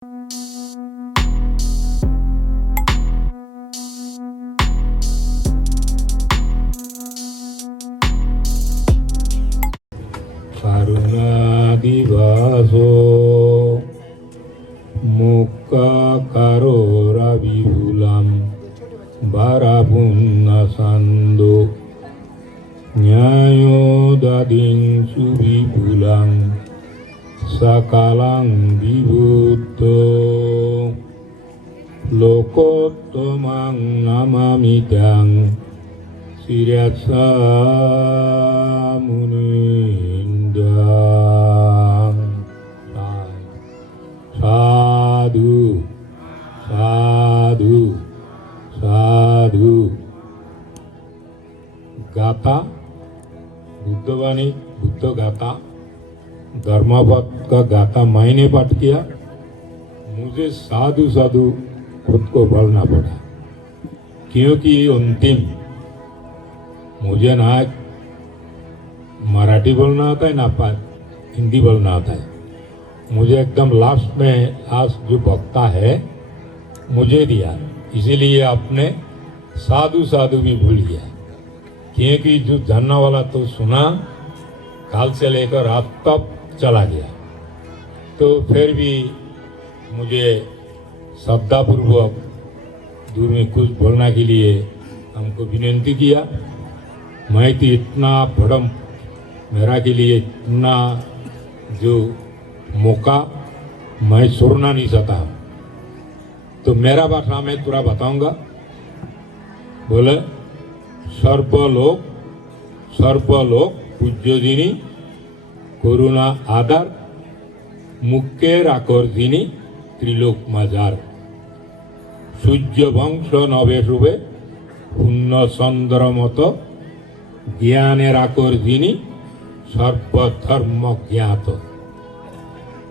Karunadivaso Mukha Karora Vihulam Barapunna Sando Nyayo Dading Suvipulang Sakalang Vibhuto Lokottamang Namamitang Siryatsa Munindang Sadhu Sadhu Sadhu गाथा बुद्धवाणी बुद्ध गाथा धर्मपद का गाथा मैंने पाठ किया। मुझे साधु साधु खुद को बोलना पड़ा क्योंकि अंतिम मुझे ना मराठी बोलना आता है ना हिंदी बोलना आता है। मुझे एकदम लास्ट में लास्ट जो वक्ता है मुझे दिया, इसीलिए आपने साधु साधु भी भूल गया क्योंकि जो जानने वाला तो सुना काल से लेकर रात तक चला गया। तो फिर भी मुझे श्रद्धापूर्वक दूर में कुछ बोलने के लिए हमको विनती किया। मैं तो इतना बड़म मेरा के लिए इतना जो मौका मैं छोड़ना नहीं सकता। तो मेरा भाषा में थोड़ा बताऊंगा। बोले सर्वलोक पूज्यजिनी करुणा आधार मुख्य राकर्जिनी त्रिलोक मजार सूर्य वंश नवे शुभे पुण्य चंद्र मत ज्ञाने राकर्जिनी सर्वधर्म ज्ञात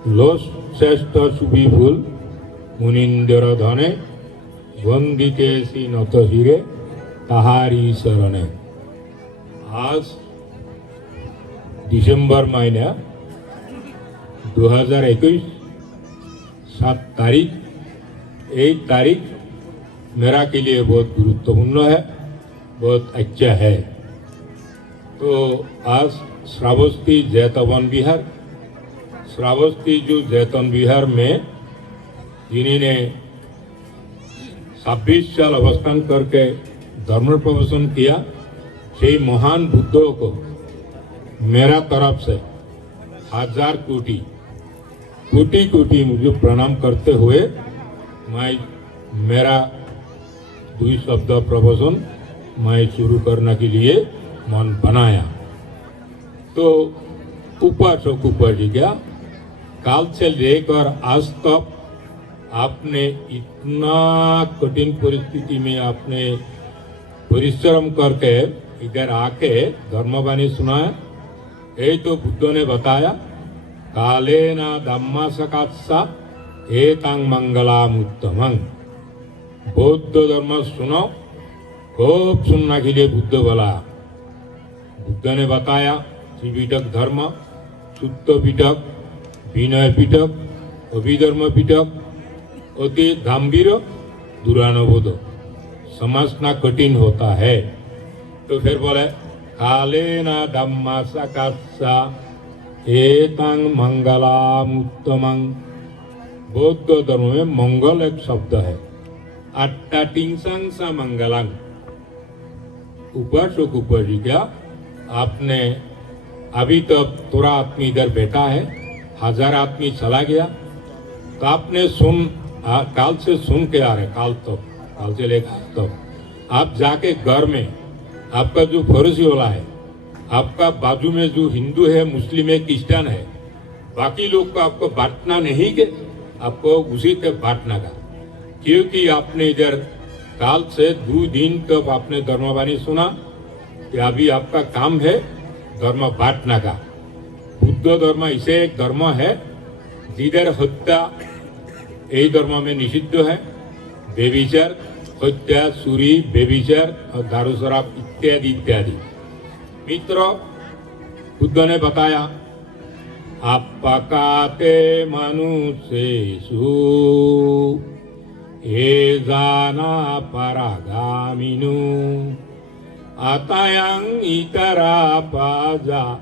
लोक श्रेष्ठ सुविपुल मुनिंदर धने वंदिते सी नत हिरे ताहारी शरणे। आज दिसंबर महीना 2021 7 तारीख 1 तारीख मेरा के लिए बहुत गुरुत्वपूर्ण है, बहुत अच्छा है। तो आज श्रावस्ती जैतवन विहार श्रावस्ती जो जैतवन विहार में जिन्होंने 26 साल अवस्थान करके धर्म प्रवचन किया, से महान बुद्धों को मेरा तरफ से 1000 कोटि मुझे प्रणाम करते हुए मैं मेरा 2 शब्द प्रवचन मैं शुरू करने के लिए मन बनाया। तो उपासक उपासिका काल से लेकर आज तक आपने इतना कठिन परिस्थिति में आपने परिश्रम करके इधर आके धर्मवाणी सुनाया। यही तो बुद्ध ने बताया काले ना धम्मा सकात्सा एतांग मंगलाम उत्तमं। बौद्ध धर्म सुनो, खूब सुनने के लिए बुद्ध बोला। बुद्ध ने बताया त्रिपिटक धर्म, शुद्ध पिटक, विनय पिटक, अभिधर्म पिटक, अति गंभीर दुरानुबोध समझना कठिन होता है। तो फिर बोले काले ना धम्मा सकात्सा एतांग मंगलाम उत्तमं। बौद्ध धर्म में मंगल एक शब्द है। अट्टा टिंगसंग सा मंगलंग। उपासक उपासिका आपने अभी तक थोड़ा आदमी इधर बैठा है, 1000 आदमी चला गया। तो आपने काल से सुन के आ रहे, काल से लेकर आज तक आप जाके घर में आपका जो पड़ोसी वाला है, आपका बाजू में जो हिंदू है, मुस्लिम है, क्रिश्चियन है, बाकी लोग को आपको बांटना नहीं के आपको उसी तक बांटना का। क्योंकि आपने इधर काल से 2 दिन तक आपने धर्मवाणी सुना कि अभी आपका काम है धर्म बांटना का। बुद्ध धर्म इसे एक धर्म है जिधर हत्या यही धर्म में निषिद्ध है, बेविचार, हत्या, चोरी, बेविचार और दारू शराब इत्यादि इत्यादि। मित्रों, बुद्ध ने बताया Appakate manusesu Ezana paragaminu Atayang itara paja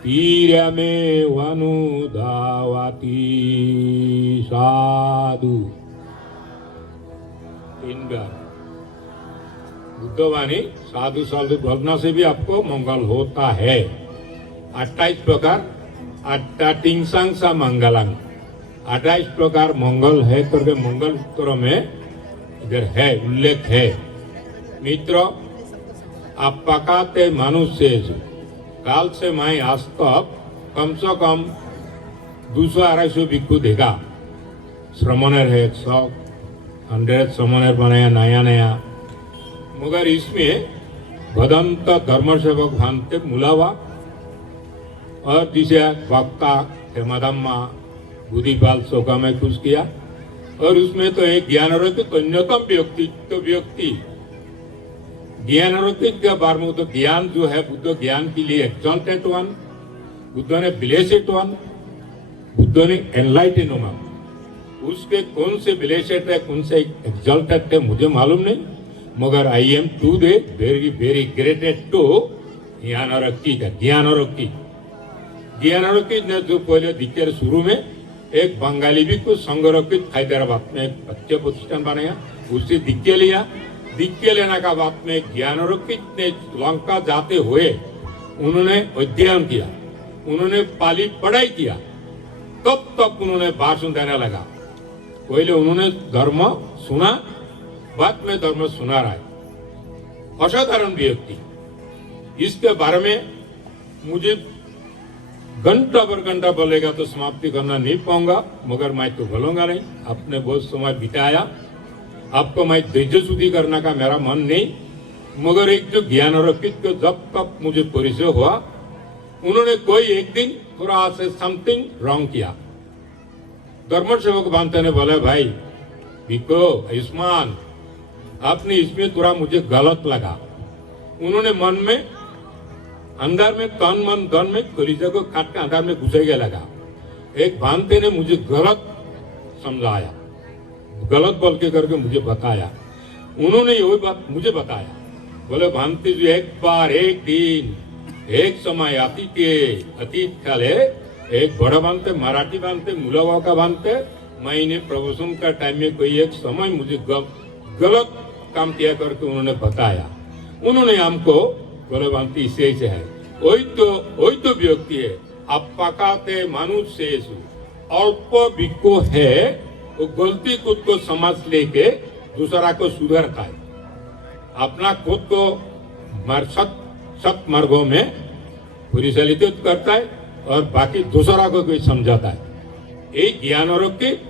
Tirame vanudavati sadhu 3 बार बुद्धवाणी साधु साधु बोलना से भी आपको मंगल होता है 28 प्रकार अट्टाटिंगसांग सा मंगलंग 28 प्रकार मंगल है करके मंगल सूत्र में इधर है उल्लेख है मित्रों आप पकाते मनुष्य काल से मैं आज तक कम से कम 200-250 भिक्षु देखा श्रमणेर है 100 श्रमणेर बनाया नया नया मगर इसमें भदंत धर्म सेवक भानते मुलावा और जिसे वक्ता हेमदम्मा बुद्धिपाल शोका में खुश किया और उसमें तो एक ज्ञानरोपित अन्यतम व्यक्ति ज्ञानरोपित के बारे में तो ज्ञान जो है बुद्ध ज्ञान के लिए एक्सल्टेड वन बुद्ध ने ब्लेसेड वन बुद्ध ने एनलाइटेड वन उसके कौन से ब्लेसेड है कौन से एक्सल्टेड है मुझे मालूम नहीं मगर I am today very very greeted to ज्ञानरोपित ने जो पहले दिखे शुरू में एक बंगाली भी कुछ संगरोपित हैदराबाद में एक बच्चे प्रतिष्ठान बनाया उससे दिक्के लिया दिक्के लेने का बाद में ज्ञानरोपित ने लंका जाते हुए उन्होंने अध्ययन किया उन्होंने पाली पढ़ाई किया तब तक उन्होंने भाषण देने लगा पहले उन्होंने धर्म सुना बाद में धर्म सुना रहा है असाधारण व्यक्ति इसके बारे में मुझे घंटा पर घंटा बोलेगा तो समाप्ति करना नहीं पाऊंगा मगर मैं तो बोलूंगा नहीं आपने बहुत समय बिताया आपको मैं धैर्यशुद्धि करने का मेरा मन नहीं मगर एक जो ज्ञानरोपित को जब तक मुझे परिचय हुआ उन्होंने कोई एक दिन थोड़ा से समथिंग रॉन्ग किया धर्म सेवक बांधते ने बोले भाई भिक्को आयुष्मान आपने इसमें थोड़ा मुझे गलत लगा उन्होंने मन में अंदर में तन मन धन में कलीजा को काट के अंदर में घुसेगा लगा एक भांते ने मुझे गलत समझाया गलत बोल के करके मुझे बताया उन्होंने यही बात मुझे बताया बोले भांति जी एक बार एक दिन एक समय अतीत काले एक बड़ा बांधते मराठी बांधते मुलावा का बांधते मैंने प्रवचन का टाइम में कोई एक समय मुझे गलत काम किया करके उन्होंने बताया उन्होंने हमको बोले बांधती इसे है वही तो व्यक्ति है आप पकाते मनुष्य अल्प भिक्को है वो गलती खुद को समझ लेके दूसरा को सुधरता है अपना खुद को सत मार्गों में परिचालित करता है और बाकी दूसरा को कोई समझाता है एक ज्ञानरोपित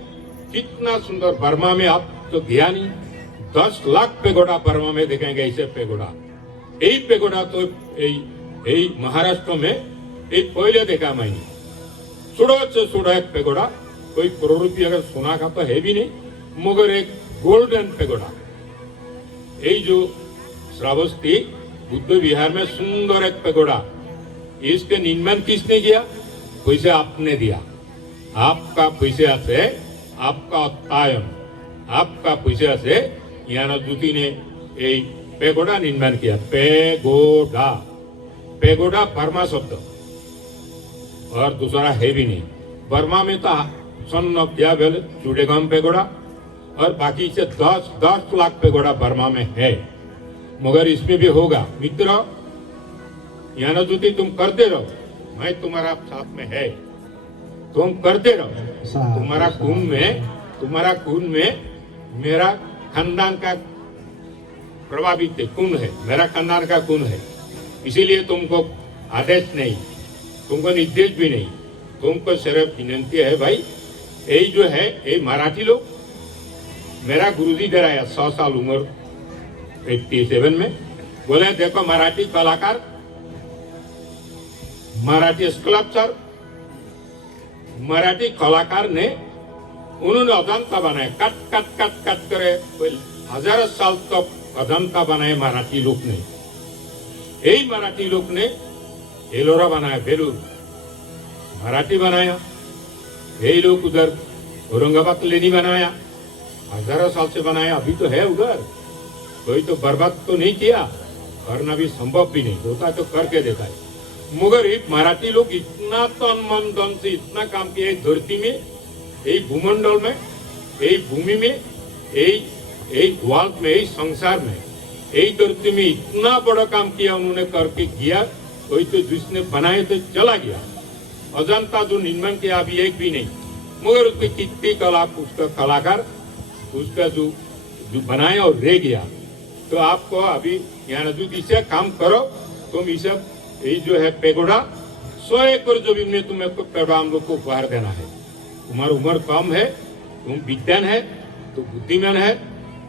कितना सुंदर बर्मा में आप तो ज्ञानी 10 लाख पेगोड़ा बर्मा में देखेंगे ऐसे पेगोड़ा यही पेगोड़ा तो यही महाराष्ट्र में एक पहले देखा मैंने सुड़ो से सुड़ो एक पेगोड़ा कोई करोड़ रुपये अगर सोना का तो है भी नहीं मगर एक गोल्डन पेगोड़ा यही जो श्रावस्ती बुद्ध विहार में सुंदर एक पेगोड़ा इसके निर्माण किसने किया पैसे आपने दिया आपका पैसे से आपका उत्तायन आपका पैसे से ज्ञानज्योति ने एक पेगोड़ा निर्माण किया पेगोड़ा बर्मा शब्द और दूसरा है भी नहीं बर्मा में तो सन क्या बोले चुड़ेगाम पेगोड़ा और बाकी से 10 लाख पेगोड़ा बर्मा में है मगर इसमें भी होगा मित्र ज्ञानज्योति तुम करते रहो मैं तुम्हारा साथ में है तुम करते रहो तुम्हारा खून में मेरा खानदान का प्रभावित है खून है मेरा खानदान का खून है इसीलिए तुमको आदेश नहीं तुमको निर्देश भी नहीं तुमको सिर्फ विनंती है भाई यही जो है ये मराठी लोग मेरा गुरुजी दे रहा है 100 साल उम्र 87 में बोले देखो मराठी कलाकार मराठी स्कल्पचर मराठी कलाकार ने उन्होंने अजंता बनाया कट कट कट कट करे हजारों साल तक अजंता बनाए मराठी लोग ने यही मराठी लोग ने एलोरा बनाया बेलूर मराठी बनाया, यही लोग उधर औरंगाबाद लेनी बनाया, हजारों साल से बनाया, अभी तो है उधर, कोई तो बर्बाद तो नहीं किया, करना भी संभव भी नहीं, होता तो करके देता है। मगर ये मराठी लोग इतना तन मन धन से इतना काम किया है धरती में, यही भूमंडल में, यही भूमि में, यही वर्ल्ड में, यही संसार में, यही धरती में इतना बड़ा काम किया उन्होंने, करके किया। कोई तो जिसने बनाए तो चला गया, अजंता जो निर्माण किया अभी एक भी नहीं, मगर उसके कितनी कला, उसका कलाकार, उसका जो बनाया और रह गया। तो आपको अभी यहाँ जो इसे काम करो, तुम इसे यही जो है पेगोडा 100 एकड़ जमीन में तुम्हें पेगोडा हम लोग को उपहार देना है। तुम्हारी उम्र कम है, तुम विद्वान है, तुम बुद्धिमान है,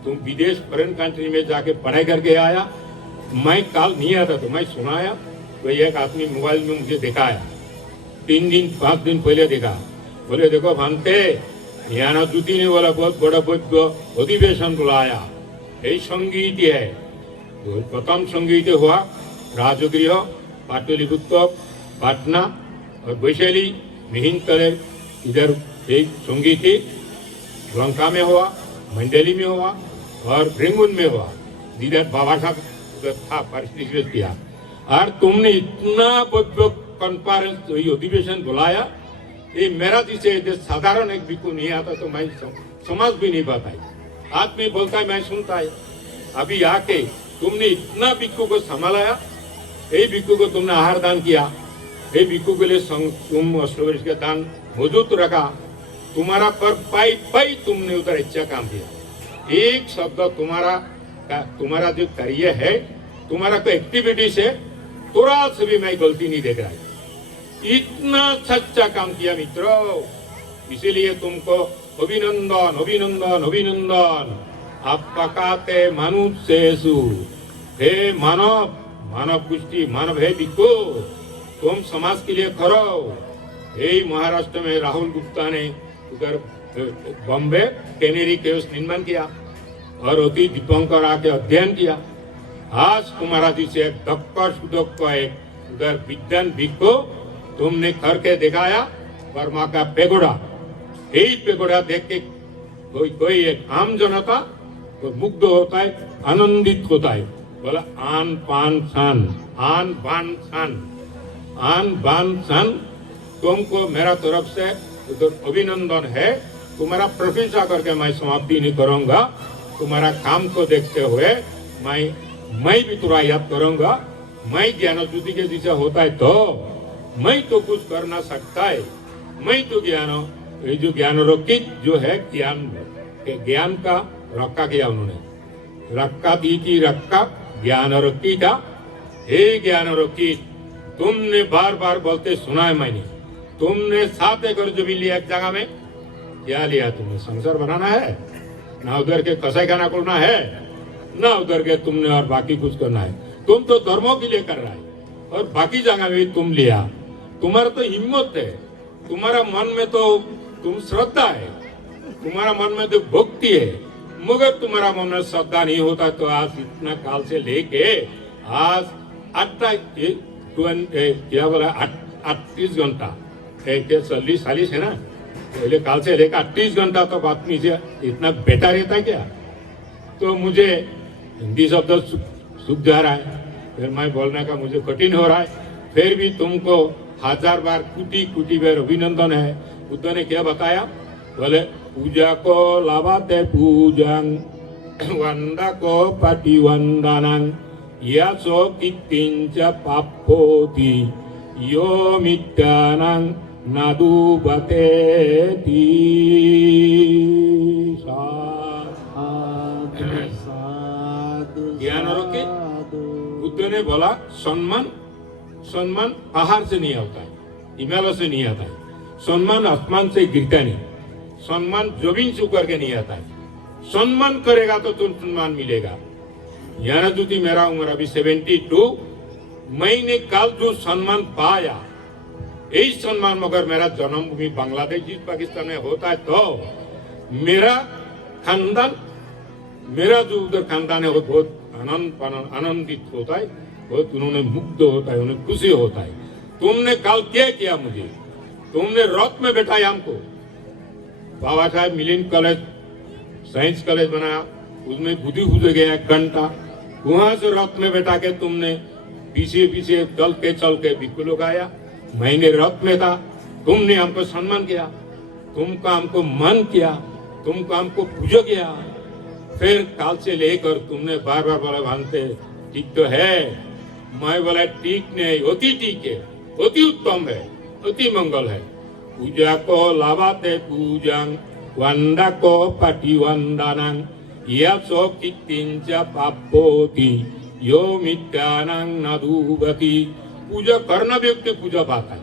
तुम विदेश फॉरेन कंट्री में जाके पढ़ाई करके आया। मैं कल नहीं आता तो मैं सुनाया, तो एक आदमी मोबाइल में मुझे दिखाया, 3 दिन 5 दिन पहले देखा, बोले देखो भानते यहाँ जुटी ने बोला बहुत बड़ा अधिवेशन बुलाया, यही संगीत है। तो प्रथम संगीत हुआ राजगृह, पाटलिपुत्र, पाटना और वैशाली, मिहिंतले, इधर एक संगीत लंका में हुआ, मंडली में हुआ और रेंगुन में हुआ, जिधर बाबा साहब था पार्टिसिपेट किया। और तुमने इतना कॉन्फ्रेंस अधिवेशन बुलाया, ये मेरा जिसे साधारण एक भिक्खु नहीं आता तो मैं समझ भी नहीं पाता है। आदमी बोलता है मैं सुनता है। अभी आके तुमने इतना भिक्खु को संभाला, यही भिक्खु को तुमने आहार दान किया, यही भिक्खु के लिए तुम अष्टवर्ष का दान मौजूद रखा, तुम्हारा पर पाई पाई तुमने उधर अच्छा काम किया। एक शब्द तुम्हारा जो कार्य है, तुम्हारा कोई एक्टिविटीज है, थोड़ा सा भी मैं गलती नहीं देख रहा है। इतना सच्चा काम किया मित्रों, इसीलिए तुमको अभिनंदन अभिनंदन अभिनंदन। आप पकाते मनुष्येषु, हे मानव, मानव पुष्टि मानव है भिक्खु, तुम समाज के लिए करो। यही महाराष्ट्र में राहुल गुप्ता ने उधर बॉम्बे कैनेरी केव्स निर्माण किया और अति दीपंकर आके अध्ययन किया। आज तुम्हारा जिसे दक्ष एक उधर विद्वान भिक्खु तुमने करके दिखाया, वर्मा का पेगोडा। यही पेगोडा देख के कोई एक आम जनता तो मुग्ध होता है, आनंदित होता है। बोला आन पान सान, आन बान सान, आन बान सान। तुमको मेरा तरफ से उधर अभिनंदन है, तुम्हारा प्रशंसा करके मैं समाप्ति नहीं करूंगा। तुम्हारा काम को देखते हुए मैं भी थोड़ा याद करूंगा। मैं ज्ञान ज्योति के जैसे होता है तो मैं तो कुछ कर ना सकता है। मैं तो ये जो ज्ञान रोकित जो है, ज्ञान का रक्का किया उन्होंने, रक्का दी थी, रक्का ज्ञान रोकी था। हे ज्ञान रोकित, तुमने बार बार बोलते सुना है मैंने, तुमने 7 एकड़ जमीन लिया एक जगह में, क्या लिया तुमने? संसार बनाना है ना, उधर के कसाई खाना खोलना है ना, उधर के तुमने और बाकी कुछ करना है। तुम तो धर्मों के लिए कर रहा है और बाकी जगह में तुम लिया। तुम्हारा तो हिम्मत है, तुम्हारा मन में तो तुम श्रद्धा है, तुम्हारा मन में तो भक्ति है, मगर तुम्हारा मन में श्रद्धा नहीं होता तो आज इतना काल से लेके आज 38 घंटा 40 है ना, पहले काल से लेकर 38 घंटा तो आदमी से इतना बेटा रहता है क्या? तो मुझे हिंदी शब्द सूख जा रहा है, फिर मैं बोलने का मुझे कठिन हो रहा है। फिर भी तुमको 1000 बार कुटी बार अभिनंदन है। बुद्ध ने क्या बताया? बोले पूजा को लाभाते पूजंग, वंदा को पतिवंदनं, यासो कित्तिंच पापोति, यो मित्यानं नादुबते ती। ज्ञान रोके बुद्ध ने बोला सम्मान पहाड़ से नहीं आता है, हिमालय से नहीं आता है, सम्मान आसमान से गिरता नहीं, सम्मान जमीन से करके नहीं आता है। सम्मान करेगा तो तुम सम्मान मिलेगा। ज्ञान ज्योति मेरा उम्र अभी 72, मैंने कल जो सम्मान पाया, यही सम्मान मगर मेरा जन्मभूमि बांग्लादेश पाकिस्तान में होता है तो मेरा खानदान, मेरा जो उधर खानदान है वो बहुत आनंदित होता है, बहुत उन्होंने मुग्ध होता है, उन्हें खुशी होता है। तुमने कल क्या किया मुझे? तुमने रथ में बैठाया हमको। Baba Saheb Milind college science college बनाया, उसमें बुद्धि हुए गया 1 घंटा, वहां से रथ में बैठा के तुमने पीछे पीछे चल के बिल्कुल लोग आया। मैंने रथ में था, तुमने हमको सम्मान किया, तुमको हमको मान किया, तुमको हमको पूजा किया। फिर काल से लेकर तुमने बार बार बोला भानते ठीक तो है, मैं बोला ठीक नहीं, अति ठीक है, अति उत्तम है, अति मंगल है। पूजा को लाभाते पूजंग वंदा को पटिवंदनंग यशो कित्तिंच पापोति यो मित्यानंग नदुवति। पूजा करना व्यक्ति पूजा पाता है,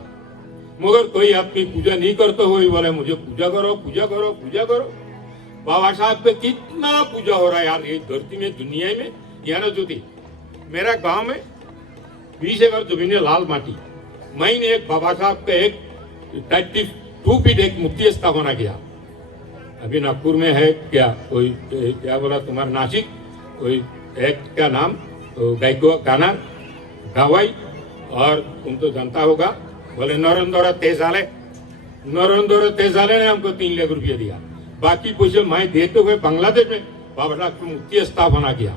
मगर कोई आदमी पूजा नहीं करते हुए बोले मुझे पूजा करो पूजा करो पूजा करो। बाबा साहब पे कितना पूजा हो रहा है यार, ये धरती में दुनिया में। यहाँ ज्योति मेरा गांव में 20 एकड़ जमीन है, लाल माटी। मैंने एक बाबा साहब का एक 32 फीट एक मूर्ति स्थापना किया। अभी नागपुर में है क्या कोई, क्या बोला तुम्हारा नासिक कोई एक क्या नाम तो गाना गवाई, और तुम तो जानता होगा, बोले नरेंद्र तेजाले ने हमको 3 लाख रुपया दिया। बाकी पैसे मैं देते हुए बांग्लादेश में बाबा साहब की मूर्ति स्थापना किया।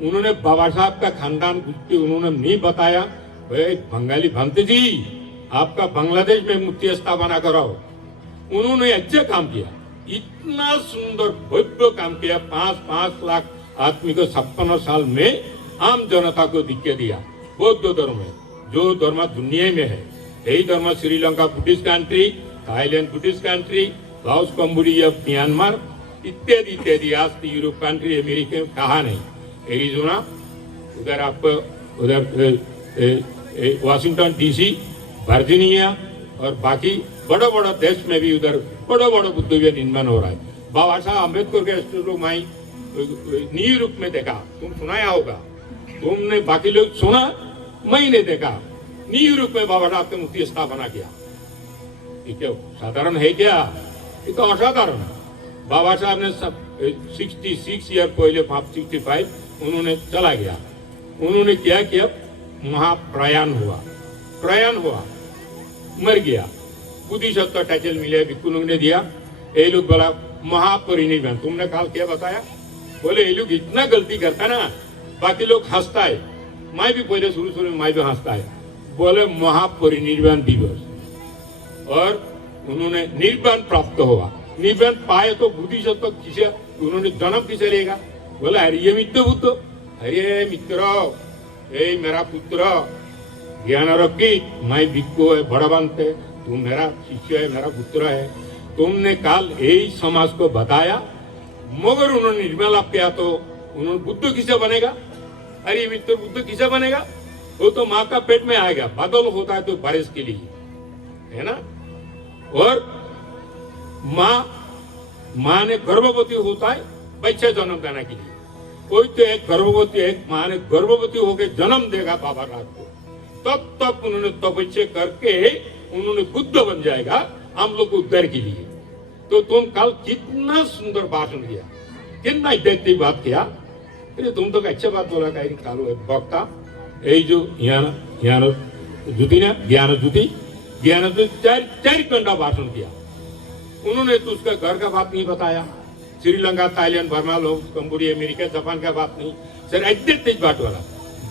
उन्होंने बाबा साहब का खानदान कुछ उन्होंने नहीं बताया, भाई बंगाली भंत जी आपका बांग्लादेश में मूर्ति स्थापना कराओ। उन्होंने अच्छे काम किया, इतना सुंदर भव्य काम किया। 5 लाख आदमी को 56 साल में आम जनता को दिक्कत दिया। बौद्ध धर्म है, जो धर्म दुनिया में है, यही धर्म Sri Lanka Buddhist country, Thailand Buddhist country, Laos Cambodia Myanmar इत्यादि इत्यादि। आज तो यूरोप कंट्री अमेरिका में कहा नहीं, एरिजोना उधर आप उधर वाशिंगटन डीसी, वर्जीनिया और बाकी बड़ा बड़ा देश में भी उधर बड़ा बड़ा बुद्ध विहार निर्माण हो रहा है। बाबा साहब अम्बेडकर के स्टूडियो में न्यूयॉर्क में देखा, तुम सुनाया होगा, तुमने बाकी लोग सुना, मैंने देखा न्यूयॉर्क में बाबा साहब की मूर्ति स्थापना किया। ये क्या साधारण है क्या, ये तो असाधारण है। बाबा साहब ने सब 66 ईयर पहले 65 उन्होंने चला गया। उन्होंने क्या किया, महाप्रयाण हुआ, मर गया। बुद्धिसत्व टाइटल मिले भिक्खु लोग ने दिया। ये लोग बोला महापरिनिर्वाण, तुमने काल क्या बताया, बोले ये लोग इतना गलती करता ना, बाकी लोग हंसता है। मैं भी पहले शुरू में मैं भी हंसता है, बोले महापरिनिर्वाण दिवस। और उन्होंने निर्वाण प्राप्त हुआ। निर्वाण पाए तो बुद्धिसत्व किसे, उन्होंने जन्म किसे लेगा, बोले अरे ये मित्र बुद्ध, अरे मित्र ए मेरा पुत्र ज्ञान रखी, मैं भिक्खु है बड़ा बनते, तुम मेरा शिष्य है, मेरा पुत्र है। तुमने काल यही समाज को बताया, मगर उन्होंने निर्मल लाभ किया तो उन्होंने बुद्ध किसे बनेगा, अरे मित्र बुद्ध किसे बनेगा, वो तो माँ का पेट में आएगा। बादल होता है तो बारिश के लिए, है ना। और माँ ने गर्भवती होता है बच्चे जन्म देने के लिए। कोई तो एक गर्भवती, एक माँ ने गर्भवती होकर जन्म देगा बाबा रात को, तब तक उन्होंने तपस्या करके उन्होंने बुद्ध बन जाएगा हम लोग उद्धार के लिए। तो तुम कल कितना सुंदर भाषण दिया, कितना इज्जत बात किया। अरे तुम तो अच्छा बात बोला कहीं कालो है वक्ता, यही जो यहाँ ज्योति ना ज्ञान ज्योति 4 घंटा भाषण किया। उन्होंने तो उसका घर का बात नहीं बताया, श्रीलंका, थाईलैंड, बर्मा, लोग कंबोडिया, अमेरिका, जापान का बात नहीं। सर इज्जत बात वाला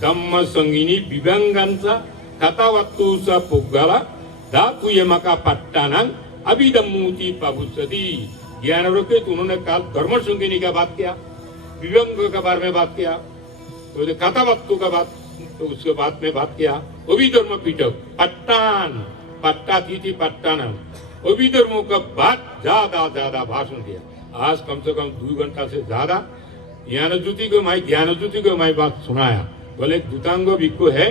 धम्म संगिनी विभंगांचा कथावत्तूचा पुग्गला धातु यमका पट्टानंग अभिदम्मूति पभुसती। ज्ञान रखे तो उन्होंने काल धर्म संगिनी का बात किया, विभंग के बारे में बात किया, तो कथावत्तु का बात तो उसके बाद में बात किया। अभिधर्म पीठक पट्टान पट्टा थी पट्टानंग अभिधर्मों का बात ज्यादा भाषण दिया। आज कम से कम 2 घंटा से ज्यादा ज्ञान ज्योति को मैं बात सुनाया। बोले दूतांगो भिक्खु है,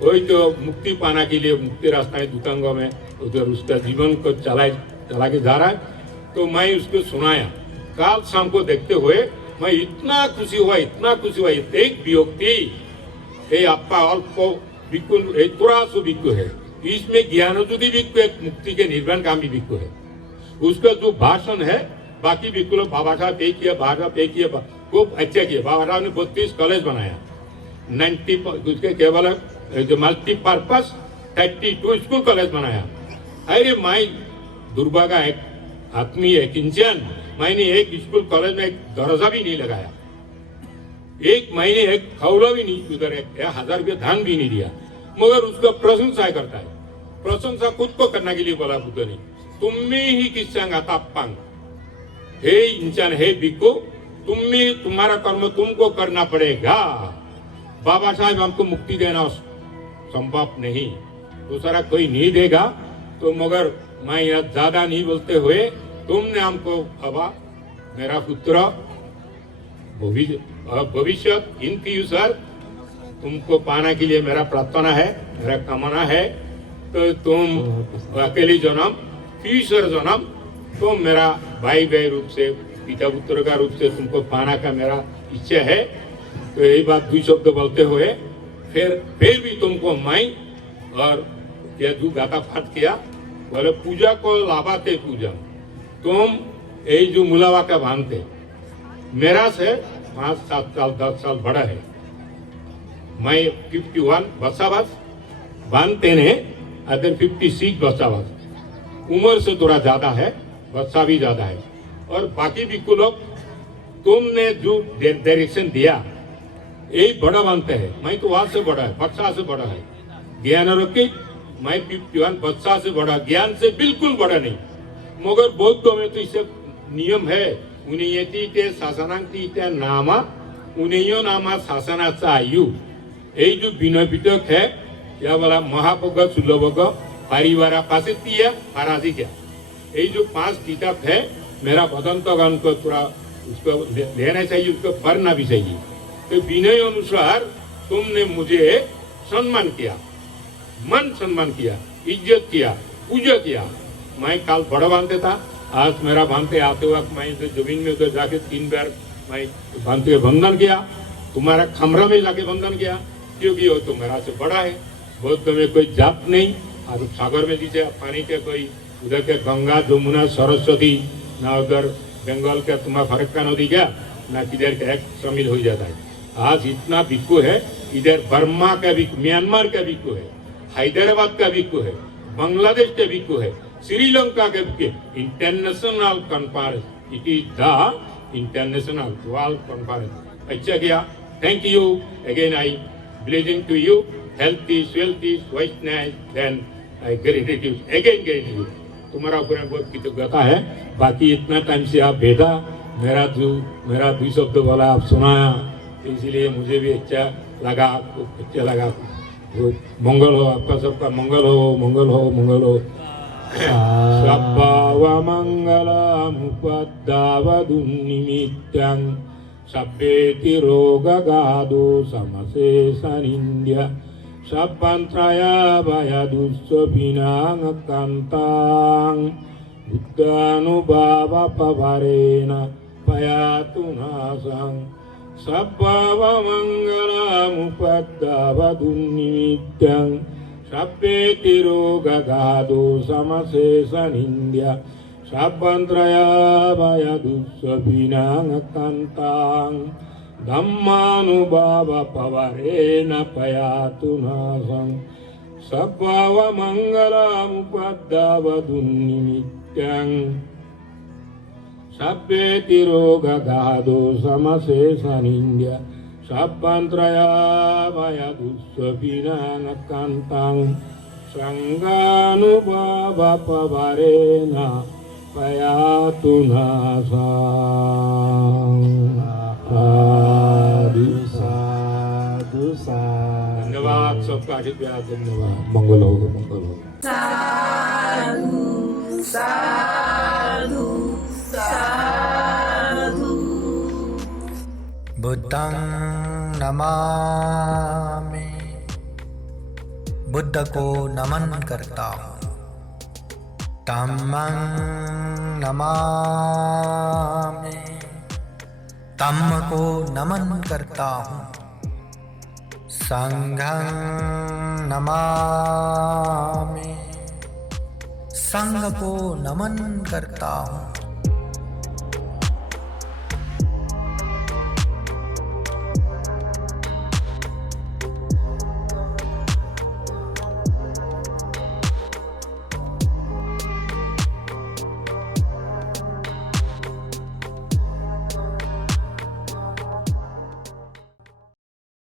वही तो मुक्ति पाने के लिए मुक्ति रास्ता है दूतांगो में, उधर उसका जीवन को चला के जा रहा है। तो मैं उसको सुनाया। काल शाम को देखते हुए मैं इतना खुशी हुआ एक व्यक्ति आपका अल्प भिक्खु तुरासु भिक्खु है, इसमें ज्ञान ज्योति भिक्खु एक मुक्ति के निर्वाण कामी भिक्खु है। उसका जो भाषण है, बाकी भिक्खु लोग बाबा साहब पे किया, खूब अच्छा किया। बाबा साहब ने 32 कॉलेज बनाया, 90 उसके केवल जो मल्टीपर्पज 32 स्कूल कॉलेज बनाया। अरे माई दुर्भागा एक आदमी है किंचन, मैंने एक स्कूल कॉलेज में एक दरजा भी नहीं लगाया, एक महीने एक खौला भी नहीं, उधर 1000 रुपये धान भी नहीं दिया, मगर उसका प्रशंसा करता है। प्रशंसा खुद को करने के लिए बोला बुद्ध ने, तुम्हें ही किस्सा तापांग, हे इंसान, हे बिको, तुम्हारा कर्म तुमको करना पड़ेगा। बाबा साहब हमको मुक्ति देना संभव नहीं, दूसरा कोई नहीं देगा। तो मगर मैं यहाँ ज्यादा नहीं बोलते हुए, तुमने हमको बाबा, मेरा पुत्र भविष्य इन फ्यूचर तुमको पाने के लिए मेरा प्रार्थना है, मेरा कामना है। तो तुम अकेली जन्म, फ्यूचर जन्म तुम मेरा भाई भाई रूप से, पिता पुत्र का रूप से तुमको पाना का मेरा इच्छा है। तो यही बात 2 शब्द बोलते हुए फिर भी तुमको मैं और यदु गाता पाठ किया, बोले पूजा को लाभाते पूजा, तुम यही जो मुलावा का भानते, मेरा से 5-7 साल 10 साल बड़ा है, मैं 51 बसावास बांधते ने, अदर 56 बसावास, उम्र से थोड़ा ज्यादा है, बच्चा भी ज्यादा है। और बाकी भी को लोग तुमने जो डायरेक्शन दिया यही बड़ा बनते हैं। मैं तो वहां से बड़ा है, बच्चा से बड़ा है, ज्ञान रखी, मैं 51 बच्चा से बड़ा, ज्ञान से बिल्कुल बड़ा नहीं। मगर बौद्ध में तो इसे नियम है, उन्हें शासनांती नामा उन्हें नामा शासनाचा आयु। यही जो विनय पिटक है, क्या बोला, महाभोग सुलभोग परिवार पासे तिया पराजी क्या, यही जो 5 किताब है, मेरा भदंतगण को थोड़ा उसको लेना चाहिए, उसको पढ़ना भी चाहिए। तो विनय अनुसार तुमने मुझे सम्मान किया, मन सम्मान किया, इज्जत किया, पूजा किया। मैं कल बड़ा बांधते था, आज मेरा बांधते आते वक्त मैं जमीन में उधर जाके 3 बार मैं बांधते बंधन किया, तुम्हारा खमरा में जाके बंधन किया, क्योंकि वो तो मेरा से बड़ा है। बौद्ध में कोई जात नहीं, और सागर में दीजिए पानी के कोई उधर के गंगा जमुना सरस्वती ना उधर बंगाल का तुम्हारा फर्क का नदी क्या ना किधर का एक शामिल हो जाता है। आज इतना बिक्कू है, इधर बर्मा का भी, म्यांमार का बिक्कू है, हैदराबाद का बिक्कू है, बांग्लादेश का बिक्कू है, श्रीलंका का बिक्कू। International conference, it is the international world conference. अच्छा किया, thank you again, I blessing to you, health is wealth is whiteness, then I gratitude again gratitude. तुम्हारा ऊपर बहुत कृतज्ञता है। बाकी इतना टाइम से आप भेजा, मेरा 2 शब्द बोला, आप सुनाया, इसलिए मुझे भी अच्छा लगा, अच्छा लगा। मंगल हो, आपका सबका मंगल हो, मंगल हो, मंगल हो। सब्बाव मंगलमुपद्दावदुन्निमित्तं सब्बेति रोगगादो समशेषनिन्द्य सब्बन्त्रया भयदुस्सभिनाङ्कान्तां बुद्धानुभावपवरेण पयातु नासं सब्बावमङ्गलमुपद्दावदुन्निमित्तं सब्बेति रोगगादो समशेषनिन्द्य सब्बन्त्रया भयदुस्सभिनाङ्कान्तां धम्मानुभावपवरेण पयातु नासं सब्बावमङ्गलमुपद्दावदुन्निमित्तं सब्बेति रोगगादो समशेषनिन्द्य सब्बन्त्रया भयदुस्सभिनाङ्कान्तां सङ्गानुभावपवरेण पयातु नासं। साधु साधु, धन्यवाद सबका, आशीर्वाद, धन्यवाद। मंगल हो, मंगल हो। साधु साधु साधु। बुद्धं नमामि, बुद्ध को नमन करता हूँ। धम्मं नमामि, धम्म को नमन करता हूँ। संघं नमामि, संघ को नमन करता हूँ।